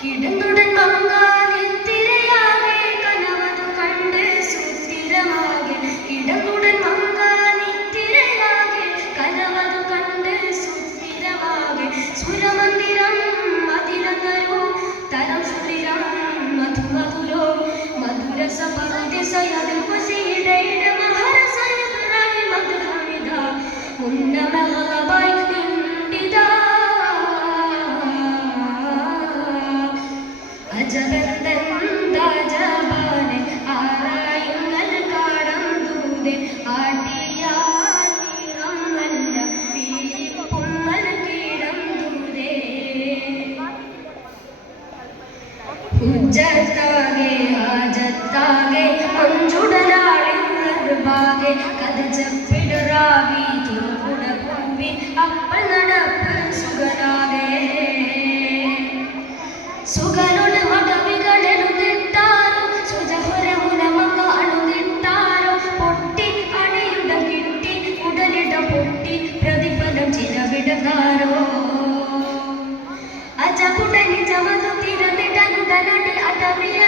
കിടന്നുടൻ മങ്കാനിത്തിരയാകെ കനവതു കണ്ട് സുസ്ഥിരമാകെ കിടന്നുടൻ മങ്കാനിത്തിരയാകെ കനവതു കണ്ട് സുസ്ഥിരമാകെ സുരമന്ദിരം മതിരങ്ങരോ തരം സുരിരം മധുമധുരോ മധുരസ പരദിസയതു വസിയിടയിട മഹരസയതുരായി മധുഹമിത ഉന്നമഹബൈ അജബന്തജബാനെ ആരായുങ്ങൾ കാടം ദൂതെ ആട്ടിയാനിറം നല്ല വീരിപ്പുമ്മൽ കീടം ദൂതെ ഹുജ്ജത്താകെ ഹാജത്താകെ മഞ്ചുടലാളിർബാകെ കദജപ്പിടറാവി തുറകുട പൂവി അപ്പ നടപ്പ് സുഗനാകെ സുഗനുടെ മകവികളെഴുതിട്ടാരോ സുജഹുരമുന മക അണുതിട്ടാരോ പൊട്ടി അണിയുട കിട്ടി ഉടലിട പൊട്ടി പ്രതിഫലം ചിലവിടതാരോ അജകുടനി ജമതു തിരനിടനുടനടി അടവിയ